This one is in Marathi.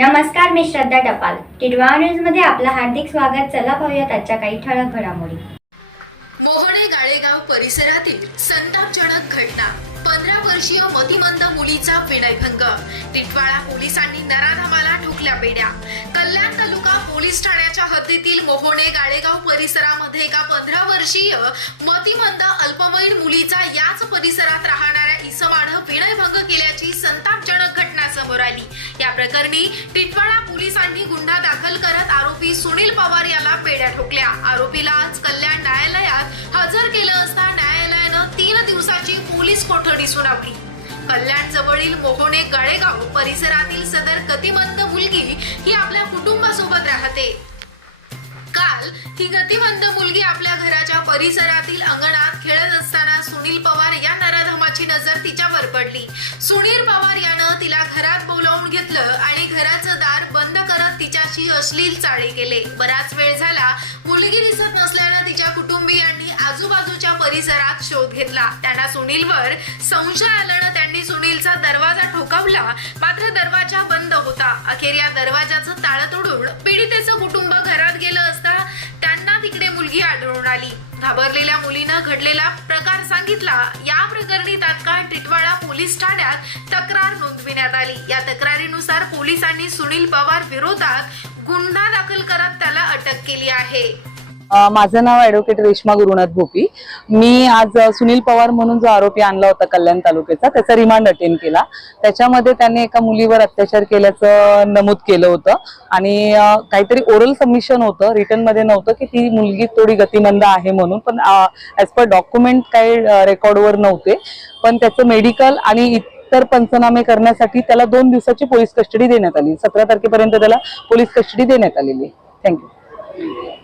नमस्कार मी श्रद्धा टपाल. टिडवा न्यूजमध्ये आपलं हार्दिक स्वागत. चला पाहूयात आजच्या काही ठळक घडामोडी. मोहणे गाळेगाव परिसरातील संतापजनक घटना. पंधरा वर्षीय मतिमंद मुलीचा विनयभंग. टिटवाळा पोलिसांनी नराधमाला ठोकल्या बेड्या कल्याण तालुका पोलीस ठाण्याच्या हद्दीतील मोहोणे गाळेगाव परिसरामध्ये एका पंधरा वर्षीय मतिमंद अल्पवयीन मुलीचा याच परिसरात राहणाऱ्या प्रकरणी टिटवाळा पोलिसांनी गुन्हा दाखल करत आरोपी सुनील पवार याला पेड्या ठोकल्या. आरोपीला आज कल्याण न्यायालयात हजर केलं असता न्यायालयानं तीन दिवसाची पोलीस कोठडी सुनावली. कल्याण जवळील मोहोणे गळेगाव परिसरातील सदर गतिमंद मुलगी ही आपल्या कुटुंबासोबत राहते. काल ही गतिमंद मुलगी आपल्या घराच्या परिसरातील अंगणात खेळत तिच्यावर पडली सुनील पवार यानं तिला घरात बोलावून घेतलं आणि घराचं दार बंद करत तिच्याशी अश्लील चाळे केले. बराच वेळ झाला मुलगी दिसत नसल्यानं तिच्या कुटुंबियांनी आजूबाजूच्या परिसरात शोध घेतला. त्यांना सुनीलवर संशय आल्यानं त्यांनी सुनीलचा दरवाजा ठोकावला मात्र दरवाजा बंद होता. अखेर या दरवाजाचं ताळं तोडून पीडितेचं कुटुंब घरात गेलं असता त्यांना तिकडे मुलगी आढळून आली. घाबरलेल्या मुलीनं घडलेला प्रकार सांगितला. या प्रकरणी तात्काळ टिटवाळा पोलीस ठाण्यात तक्रार नोंदविण्यात आली. या तक्रारीनुसार पोलिसांनी सुनील पवार विरोधात गुन्हा दाखल करत त्याला अटक केली आहे. माझं नाव ऍडव्होकेट रेश्मा गुरुनाथ भोपी मी आज सुनील पवार म्हणून जो आरोपी आणला होता कल्याण तालुक्याचा त्याचा रिमांड अटेंड केला. त्याच्यामध्ये त्याने एका मुलीवर अत्याचार केल्याचं नमूद केलं होतं. आणि काहीतरी ओरल सबमिशन होतं. रिटर्नमध्ये नव्हतं की ती मुलगी थोडी गतिमंद आहे म्हणून. पण ॲज पर डॉक्युमेंट काही रेकॉर्डवर नव्हते. पण त्याचं मेडिकल आणि इतर पंचनामे करण्यासाठी त्याला दोन दिवसाची पोलीस कस्टडी देण्यात आली. सतरा तारखेपर्यंत त्याला पोलीस कस्टडी देण्यात आलेली. थँक्यू